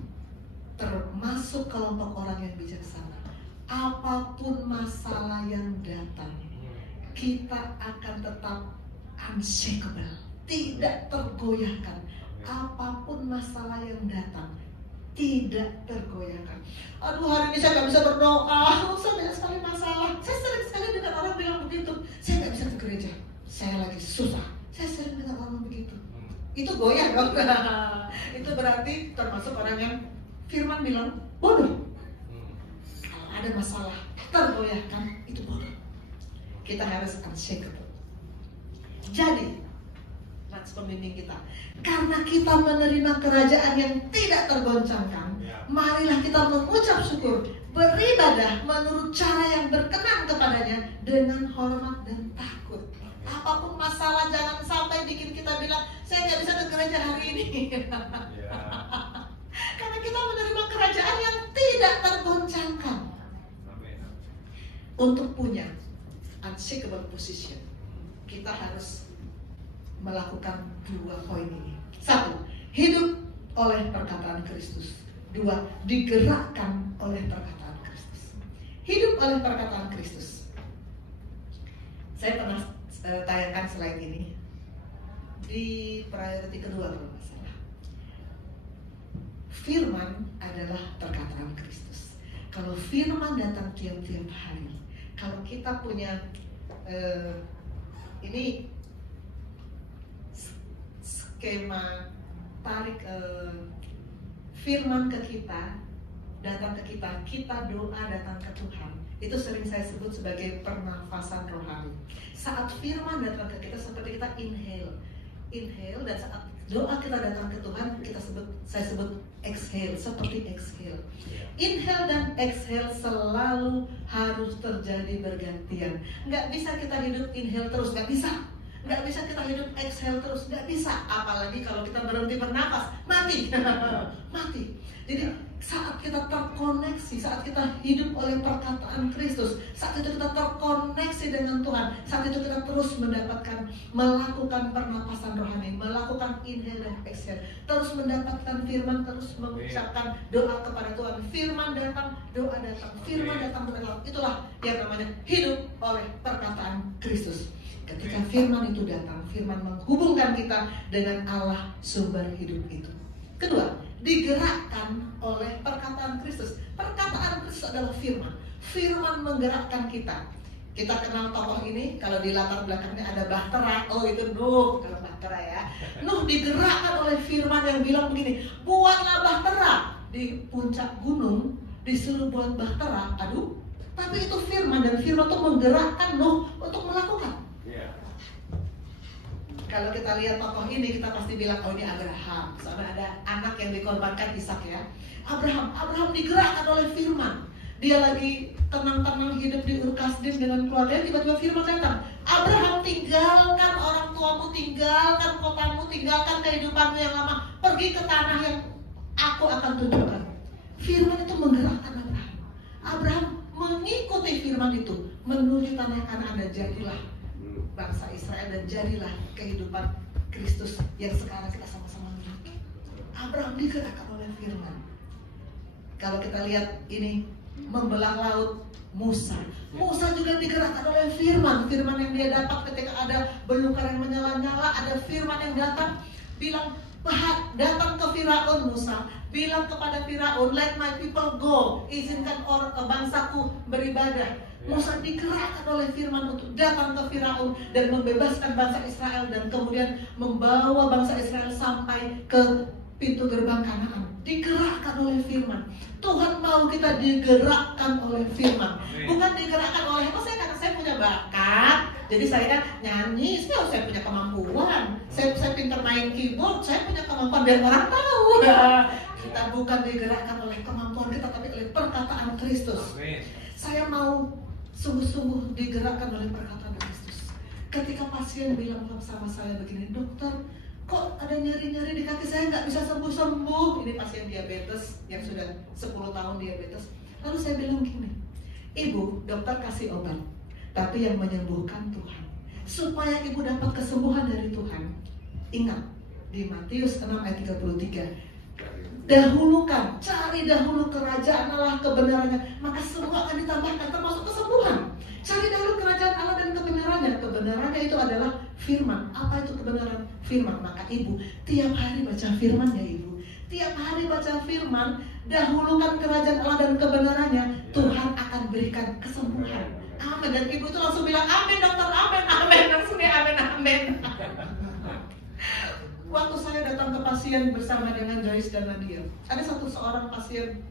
termasuk kelompok orang yang bijaksana, apapun masalah yang datang, kita akan tetap unshakable, tidak tergoyahkan. Apapun masalah yang datang, tidak tergoyahkan. Aduh, hari ini saya nggak bisa berdoa, saya banyak sekali masalah. Saya sering sekali dengar orang bilang begitu. Saya nggak bisa ke gereja, saya lagi susah. Saya sering dengar orang begitu. Itu goyah dong. Itu berarti termasuk orang yang firman bilang bodoh. Kalau ada masalah tergoyahkan, itu bodoh. Kita harus unshakable. Jadi, Nats pembimbing kita, karena kita menerima kerajaan yang tidak tergoncangkan, marilah kita mengucap syukur, beribadah menurut cara yang berkenan kepadanya dengan hormat dan takut. Apapun masalah, jangan sampai bikin kita bilang, saya nggak bisa ke gereja hari ini. Karena kita menerima kerajaan yang tidak tergoncangkan. Untuk punya unshakable position, kita harus melakukan dua poin ini. Satu, hidup oleh perkataan Kristus. Dua, digerakkan oleh perkataan Kristus. Hidup oleh perkataan Kristus. Saya pernah tayangkan slide ini di priority kedua kalau nggak salah. firman adalah perkataan Kristus. Kalau firman datang tiap-tiap hari, kalau kita punya ini skema tarik firman ke kita, datang ke kita, kita doa datang ke Tuhan. Itu sering saya sebut sebagai pernafasan rohani. Saat firman datang ke kita seperti kita inhale, dan saat doa kita datang ke Tuhan, saya sebut exhale, seperti exhale. Inhale dan exhale selalu harus terjadi bergantian. Nggak bisa kita hidup inhale terus, nggak bisa. Nggak bisa kita hidup exhale terus, nggak bisa. Apalagi kalau kita berhenti bernapas, mati. Mati. Jadi saat kita terkoneksi, saat kita hidup oleh perkataan Kristus, saat itu kita terkoneksi dengan Tuhan, saat itu kita terus melakukan pernapasan rohani, melakukan inhale dan exhale, terus mendapatkan firman, terus mengucapkan doa kepada Tuhan. Firman datang, doa datang, firman datang, doa datang. Itulah yang namanya hidup oleh perkataan Kristus. Ketika firman itu datang, firman menghubungkan kita dengan Allah sumber hidup itu. Kedua, digerakkan oleh perkataan Kristus. Perkataan Kristus adalah firman. Firman menggerakkan kita. Kita kenal tokoh ini, kalau di latar belakangnya ada Bahtera. Oh, itu Nuh, kalau Bahtera ya. Nuh digerakkan oleh firman yang bilang begini, buatlah Bahtera. Di puncak gunung disuruh buat Bahtera. Aduh, tapi itu firman, dan firman itu menggerakkan Nuh untuk melakukan. Kalau kita lihat tokoh ini, kita pasti bilang, oh ini Abraham. Soalnya ada anak yang dikorbankan, Ishak ya. Abraham digerakkan oleh firman. Dia lagi tenang-tenang hidup di Ur Kasdim dengan keluarganya, tiba-tiba firman datang. Abraham, tinggalkan orang tuamu, tinggalkan kotamu, tinggalkan kehidupanmu yang lama, pergi ke tanah yang aku akan tunjukkan. Firman itu menggerakkan Abraham. Abraham mengikuti firman itu, menuju tanah Kanaan, dan jadilah bangsa Israel, dan jadilah kehidupan Kristus yang sekarang kita sama-sama miliki. Abraham digerakkan oleh firman. Kalau kita lihat ini, membelah laut, Musa juga digerakkan oleh firman. Firman yang dia dapat ketika ada belukar yang menyala-nyala, ada firman yang datang, bilang, datang ke Firaun. Musa bilang kepada Firaun, let my people go, izinkan bangsaku beribadah. Musa digerakkan oleh firman untuk datang ke Firaun dan membebaskan bangsa Israel, dan kemudian membawa bangsa Israel sampai ke pintu gerbang Kanaan. Digerakkan oleh firman. Tuhan mau kita digerakkan oleh firman, bukan digerakkan oleh karena saya punya bakat, jadi saya nyanyi, saya punya kemampuan, saya pintar main keyboard, saya punya kemampuan biar orang tahu. Kita bukan digerakkan oleh kemampuan kita, tapi oleh perkataan Kristus. Saya mau sungguh-sungguh digerakkan oleh perkataan Kristus. Ketika pasien bilang sama saya begini, dokter, kok ada nyeri-nyeri di kaki saya, nggak bisa sembuh-sembuh. Ini pasien diabetes yang sudah 10 tahun diabetes. Lalu saya bilang gini, ibu, dokter kasih obat, tapi yang menyembuhkan Tuhan. Supaya ibu dapat kesembuhan dari Tuhan, ingat di Matius 6 ayat 33, cari dahulu kerajaan Allah, kebenarannya, maka semua akan ditambahkan, termasuk kesembuhan. Cari dahulu kerajaan Allah dan kebenarannya. Kebenarannya itu adalah firman. Apa itu kebenaran? Firman. Maka ibu tiap hari baca firman ya ibu. Tiap hari baca firman, dahulukan kerajaan Allah dan kebenarannya, Tuhan akan berikan kesembuhan. Amin. Dan ibu itu langsung bilang, amin dokter, amin, amin. Langsung ya amin, amin. Waktu saya datang ke pasien bersama dengan Joyce dan Nadia, ada seorang pasien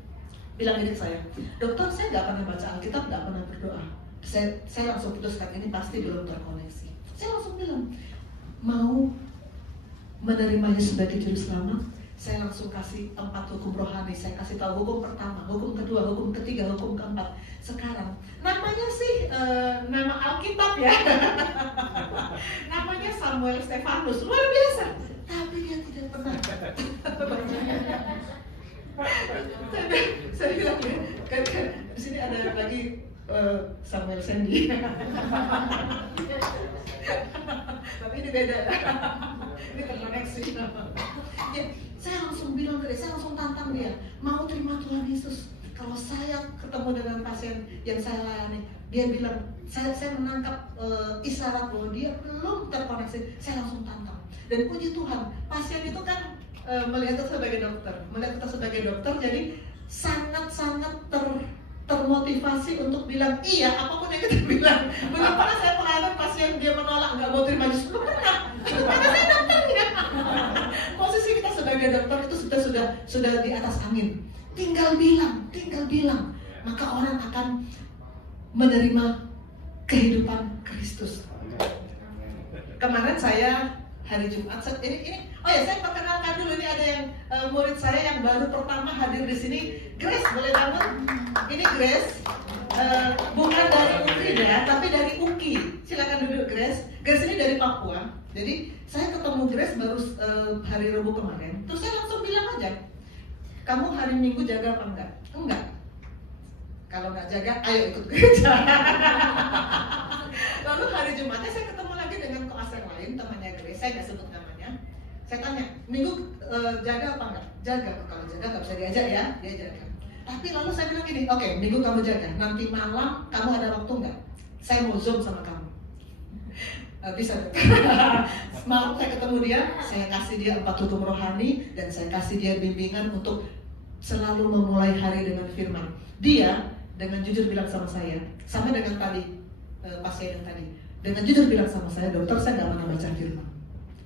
bilang ini ke saya, dokter, saya nggak pernah baca Alkitab, nggak pernah berdoa. Saya langsung putuskan ini pasti belum terkoneksi. Saya langsung bilang, mau menerima Yesus sebagai juru selamat, saya langsung kasih 4 hukum rohani. Saya kasih tahu hukum pertama, hukum kedua, hukum ketiga, hukum keempat. Sekarang namanya sih nama Alkitab ya. Namanya Samuel Stefanus, luar biasa. Tapi dia tidak pernah. Saya bilang kan di sini ada lagi Samuel Sandy. Tapi ini beda. Ini terkoneksi. Ya, saya langsung bilang ke dia, saya langsung tantang dia, mau terima Tuhan Yesus. Kalau saya ketemu dengan pasien yang saya layani, dia bilang, saya menangkap isyarat bahwa dia belum terkoneksi, saya langsung tantang. Dan puji Tuhan, pasien itu kan melihat kita sebagai dokter, jadi sangat-sangat termotivasi untuk bilang iya apapun yang kita bilang. Belum pernah saya pelayanan pasien dia menolak nggak mau terima jus, belum pernah. Karena saya dokternya. Posisi kita sebagai dokter itu sudah di atas angin. Tinggal bilang, maka orang akan menerima kehidupan Kristus. Kemarin saya hari Jumat ini saya perkenalkan dulu, ini ada yang murid saya yang baru pertama hadir di sini. Grace, boleh bangun? Ini Grace, bukan dari Utrida tapi dari UKI. Silakan duduk Grace. Grace ini dari Papua. Jadi saya ketemu Grace baru hari Rabu kemarin. Terus saya langsung bilang aja, kamu hari Minggu jaga apa enggak? Enggak. Kalau nggak jaga, ayo ikut gereja. Lalu hari Jumatnya saya ketemu lagi dengan koas yang lain, temannya Grace, saya nggak sebut namanya. Saya tanya, Minggu jaga apa enggak? Jaga. Kalau jaga nggak bisa diajak ya, dia jaga. Tapi lalu saya bilang gini, oke, Minggu kamu jaga. Nanti malam kamu ada waktu nggak? Saya mau Zoom sama kamu. Bisa. Malam saya ketemu dia, saya kasih dia 4 hukum rohani dan saya kasih dia bimbingan untuk selalu memulai hari dengan firman. Dia dengan jujur bilang sama saya, sama dengan tadi pasien yang tadi, dengan jujur bilang sama saya, dokter saya nggak pernah baca firman.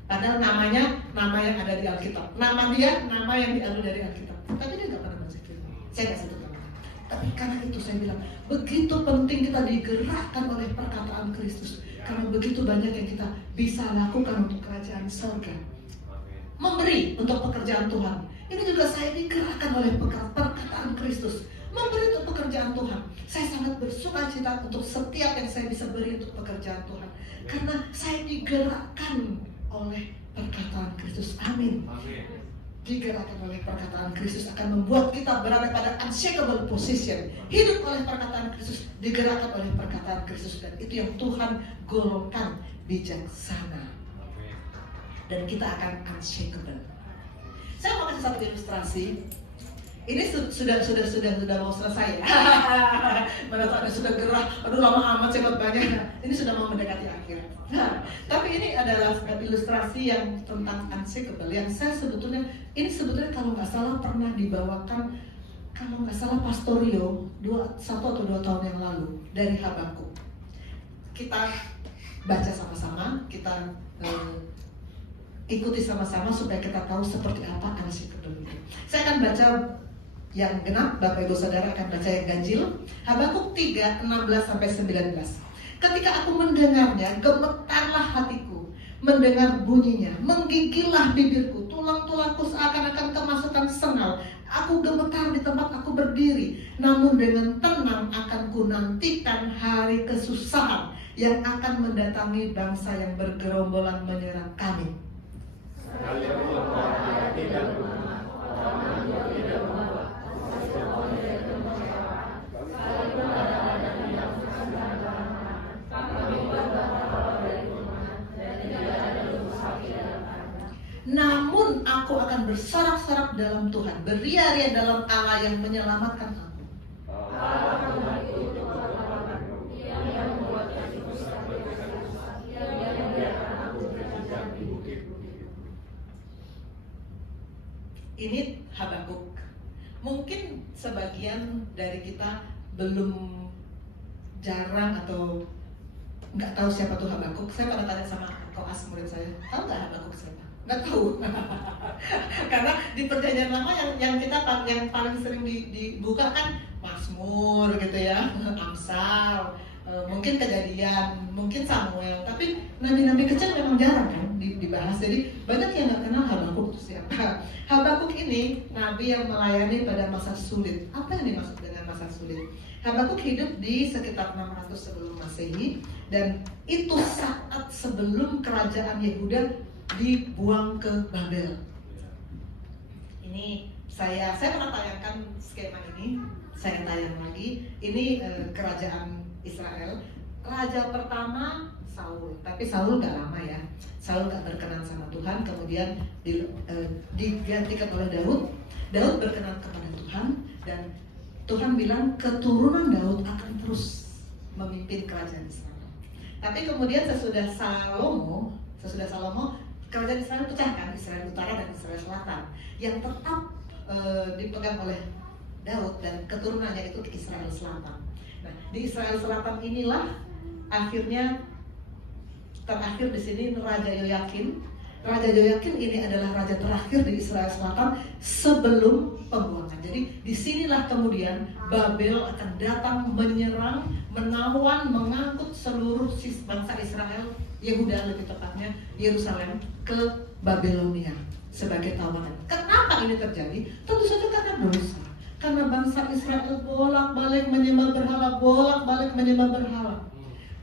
Padahal nama yang ada di Alkitab, nama dia nama yang diambil dari Alkitab, tapi dia nggak pernah baca firman. Saya nggak sebut nama. Tapi karena itu saya bilang, begitu penting kita digerakkan oleh perkataan Kristus. Karena begitu banyak yang kita bisa lakukan untuk kerajaan surga. Memberi untuk pekerjaan Tuhan. Ini juga saya digerakkan oleh perkataan Kristus. Memberi untuk pekerjaan Tuhan. Saya sangat bersukacita untuk setiap yang saya bisa beri untuk pekerjaan Tuhan. Karena saya digerakkan oleh perkataan Kristus. Amin. Digerakkan oleh perkataan Kristus akan membuat kita berada pada unshakable position. Hidup oleh perkataan Kristus, digerakkan oleh perkataan Kristus, dan itu yang Tuhan golongkan bijaksana. Dan kita akan unshakable. Saya mau kasih satu ilustrasi. Ini sudah mau selesai ya. Merasa sudah gerah. Aduh lama amat cepat banyak. Ini sudah mau mendekati akhir. Nah, tapi ini adalah ilustrasi yang tentang unshakable. Yang saya sebetulnya kalau nggak salah pernah dibawakan, kalau nggak salah Pastorio 1 atau 2 tahun yang lalu dari Habakuk. Kita baca sama-sama, kita ikuti sama-sama supaya kita tahu seperti apa unshakable itu. Saya akan baca yang genap, Bapak Ibu Saudara akan baca yang ganjil. Habakuk 3, 16-19. Ketika aku mendengarnya, gemetarlah hatiku. Mendengar bunyinya, menggigillah bibirku. Tulang-tulangku seakan-akan kemasukan sengal. Aku gemetar di tempat aku berdiri. Namun dengan tenang akan ku nantikan hari kesusahan yang akan mendatangi bangsa yang bergerombolan menyerang kami. Namun aku akan bersorak-sorak dalam Tuhan, beria-ria dalam Allah yang menyelamatkan aku. Ini Habakuk. Mungkin sebagian dari kita belum jarang atau nggak tahu siapa tuh Habakuk. Saya pernah tanya sama koas murid saya, tahu nggak Habakuk siapa? Nggak tahu. Karena di perjanjian lama yang paling sering dibuka kan Mazmur gitu ya, Amsal, mungkin Kejadian, mungkin Samuel. Tapi nabi-nabi kecil memang jarang kan dibahas. Jadi banyak yang nggak kenal Habakuk itu siapa. Habakuk ini nabi yang melayani pada masa sulit. Apa yang dimaksud dengan masa sulit? Habakuk hidup di sekitar 600 sebelum Masehi, dan itu saat sebelum kerajaan Yehuda dibuang ke Babel. Ini saya pernah tayangkan skema ini, saya tayang lagi. Ini kerajaan Israel. Raja pertama Saul, tapi Saul gak lama ya. Saul gak berkenan sama Tuhan, kemudian digantikan oleh Daud. Daud berkenan kepada Tuhan, dan Tuhan bilang keturunan Daud akan terus memimpin kerajaan Israel. Tapi kemudian sesudah Salomo kerajaan Israel pecah kan, Israel Utara dan Israel Selatan. Yang tetap dipegang oleh Daud dan keturunannya itu Israel Selatan. Nah, di Israel Selatan inilah akhirnya terakhir di sini Raja Yoyakin. Raja Yoyakin ini adalah raja terakhir di Israel Selatan sebelum pembuangan. Jadi disinilah kemudian Babel akan datang menyerang, menawan, mengangkut seluruh bangsa Israel, Yehuda lebih tepatnya, Yerusalem ke Babelonia sebagai tawanan. Kenapa ini terjadi? Tentu saja karena dosa. Karena bangsa Israel bolak-balik menyembah berhala, bolak-balik menyembah berhala.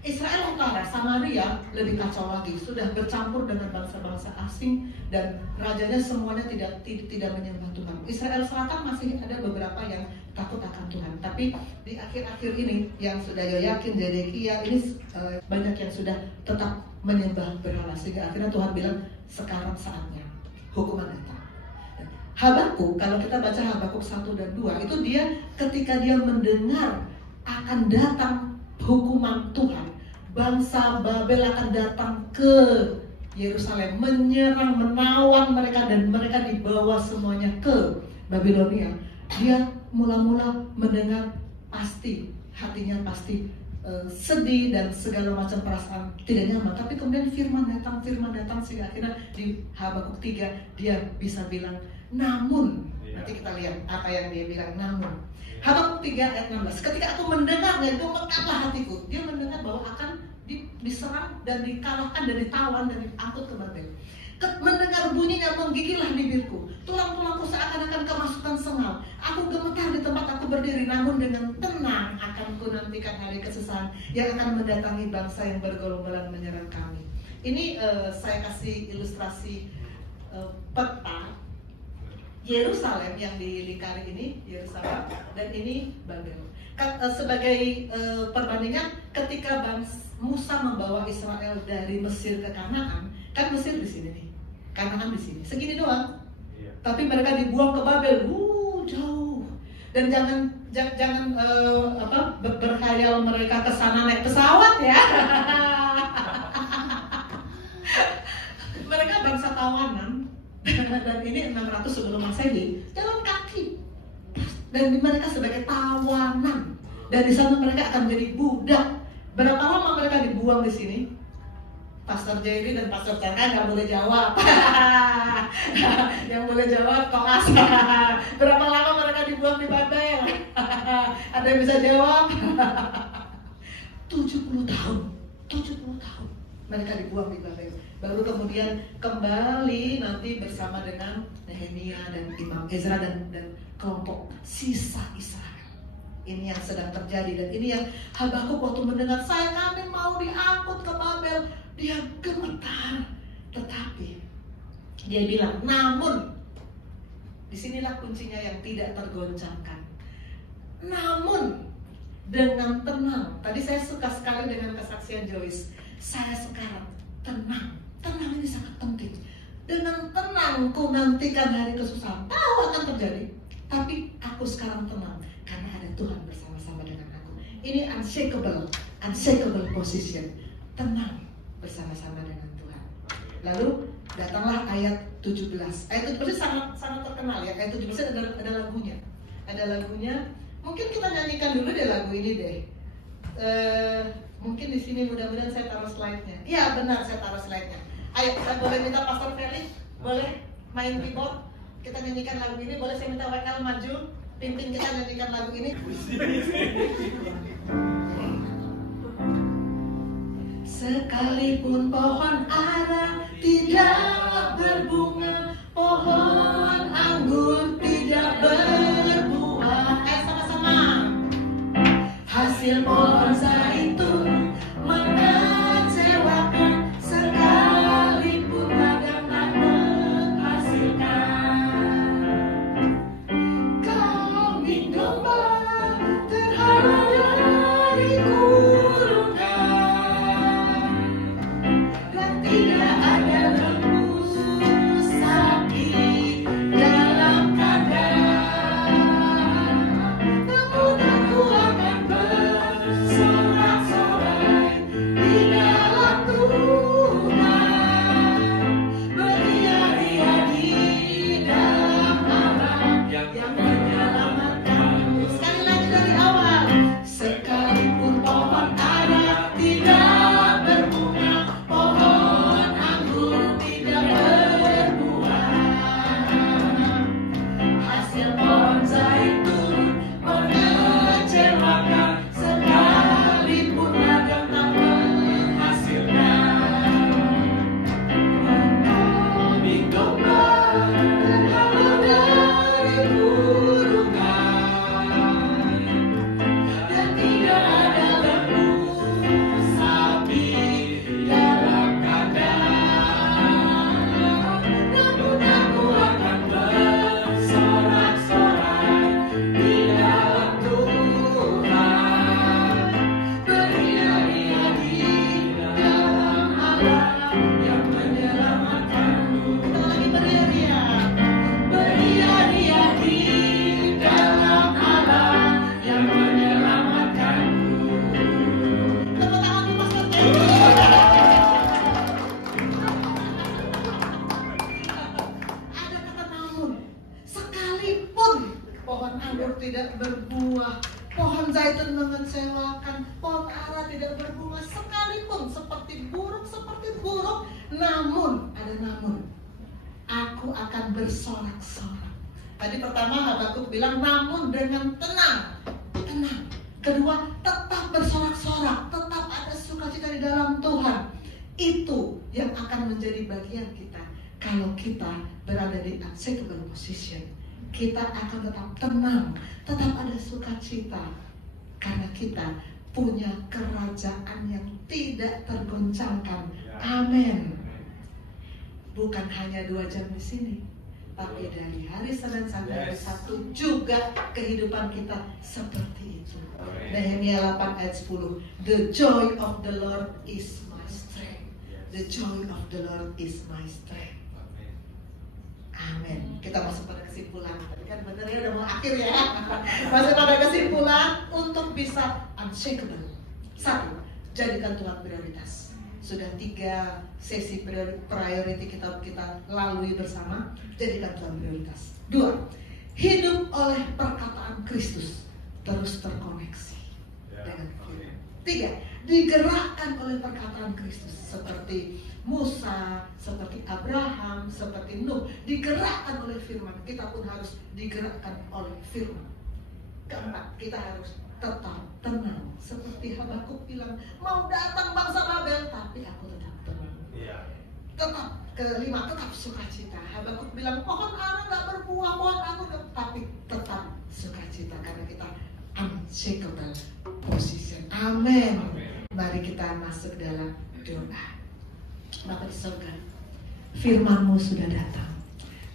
Israel Utara, Samaria lebih kacau lagi, sudah bercampur dengan bangsa-bangsa asing dan rajanya semuanya tidak menyembah Tuhan. Israel Selatan masih ada beberapa yang takut akan Tuhan, tapi di akhir-akhir ini yang sudah Yoyakin, Zedekia ini banyak yang sudah tetap menyembah berhala, sehingga akhirnya Tuhan bilang sekarang saatnya hukuman datang. Habakuk, kalau kita baca Habakuk 1 dan 2, itu dia ketika dia mendengar akan datang hukuman Tuhan, bangsa Babel akan datang ke Yerusalem, menyerang, menawan mereka, dan mereka dibawa semuanya ke Babilonia. Dia mula-mula mendengar, pasti hatinya pasti sedih dan segala macam perasaan tidak nyaman. Tapi kemudian firman datang sehingga akhirnya di Habakuk 3 dia bisa bilang namun. Nanti kita lihat apa yang dia bilang, namun. Habakuk 3 ayat 16. Ketika aku mendengarnya, itu mekatlah hatiku. Dia mendengar bahwa akan diserang dan dikalahkan dan ditawan dan diangkut ke Babel. Mendengar bunyinya menggigillah bibirku, tulang-tulangku seakan-akan kemasukan sengal. Aku gemetar di tempat aku berdiri, namun dengan tenang akan ku nantikan hari kesusahan yang akan mendatangi bangsa yang bergolong-golong menyerang kami. Ini saya kasih ilustrasi peta Yerusalem yang dilingkari ini, Yerusalem, dan ini Babel. Sebagai perbandingan, ketika Musa membawa Israel dari Mesir ke Kanaan, kan Mesir di sini nih, Kanaan di sini, segini doang. Tapi mereka dibuang ke Babel, jauh. Dan jangan berkhayal mereka ke sana naik pesawat ya. Mereka bangsa tawanan. Dan ini 600 sebelum Masehi, jalan kaki. Dan mereka sebagai tawanan. Dan di sana mereka akan jadi budak. Berapa lama mereka dibuang di sini? Pastor Jerry dan Pastor Chandra nggak boleh jawab. Yang boleh jawab Koas. Berapa lama mereka dibuang di Babel? Ada yang bisa jawab? 70 tahun. 70 tahun mereka dibuang di Babel. Baru kemudian kembali nanti bersama dengan Nehemia dan Imam Ezra dan kelompok sisa Israel. Ini yang sedang terjadi, dan ini yang Habakuk waktu mendengar kami mau diangkut ke Babel, dia gemetar. Tetapi dia bilang, namun disinilah kuncinya yang tidak tergoncangkan. Namun dengan tenang. Tadi saya suka sekali dengan kesaksian Joyce. Saya sekarang tenang. Tenang ini sangat penting. Dengan tenang ku nantikan hari kesusahan. Tahu akan terjadi, tapi aku sekarang tenang karena ada Tuhan bersama-sama dengan aku. Ini unshakable position. Tenang bersama-sama dengan Tuhan. Lalu datanglah ayat 17. Ayat 17 sangat terkenal ya. Ayat 17 ada lagunya. Ada lagunya. Mungkin kita nyanyikan dulu deh lagu ini deh. Mungkin di sini mudah-mudahan saya taruh slide-nya. Iya benar, saya taruh slide-nya. Ayo, saya boleh minta Pastor Felix, boleh main keyboard. Kita nyanyikan lagu ini. Boleh saya minta WL maju, pimpin kita nyanyikan lagu ini. Sekalipun pohon ara tidak berbunga, pohon anggur tidak berbuah. Sama-sama. Hasil pohon zaitun mengecewakan, sekalipun ladang tak menghasilkan. Kambing domba terhalang dari kurungan, dan tidak ada lembu sakit dalam yang menyelamatkanmu. Sekali lagi dari awal. Sekalipun pohon ara tidak berbunga, pohon anggur tidak berbuah, hasil pohon zaitun mengecewakan, sekalipun ladang tak menghasilkan. Kami domba dari kurungan, dan tidak ada lembu sapi dalam kandang. Namun aku akan bersorak-sorai di dalam Tuhan, beria-ria di dalam Allah yang menyelamatkanku. Kita lagi beria-ria, beria-ria di dalam Allah yang menyelamatkanku. Tepuk tangan untuk Pastor Teddy. Ada kata namun. Sekalipun pohon anggur tidak berbuah, pohon zaitun mengecewakan, pohon ara tidak berbunga, sekalipun seperti burung, namun, ada namun, aku akan bersorak-sorak. Tadi pertama Habakuk bilang namun dengan tenang. Kedua, tetap bersorak-sorak, tetap ada sukacita di dalam Tuhan. Itu yang akan menjadi bagian kita. Kalau kita berada di unshakable position, kita akan tetap tenang, tetap ada sukacita, karena kita punya kerajaan yang tidak tergoncangkan. Amin. Bukan hanya 2 jam di sini, tapi dari hari Senin sampai hari Sabtu juga kehidupan kita seperti itu. Nehemia 8 ayat 10. The joy of the Lord is my strength. The joy of the Lord is my strength. Amin. Kita masuk pada kesimpulan. Tadi kan benernya udah mau akhir ya. Masuk pada kesimpulan untuk bisa unshakable. 1. Jadikan Tuhan prioritas. Sudah 3 sesi priority kita lalui bersama. Jadikan Tuhan prioritas. 2. Hidup oleh perkataan Kristus, terus terkoneksi dengan firman. 3. Digerakkan oleh perkataan Kristus, seperti Musa, seperti Abraham, seperti Nuh, digerakkan oleh firman. Kita pun harus digerakkan oleh firman. 4. Kita harus tetap tenang, seperti Habakuk bilang, mau datang bangsa Babel, tapi aku tetap tenang. Tetap. 5. Tetap sukacita. Habakuk bilang pohon ara nggak berbuah, pohon anggur, tapi tetap sukacita karena kita unshakable position. Amin. Mari kita masuk dalam doa. Bapa di surga, firman-Mu sudah datang.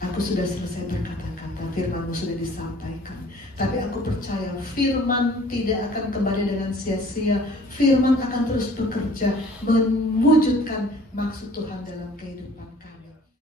Aku sudah selesai berkata-kata, firman-Mu sudah disampaikan. Tapi aku percaya firman tidak akan kembali dengan sia-sia. Firman akan terus bekerja, mewujudkan maksud Tuhan dalam kehidupan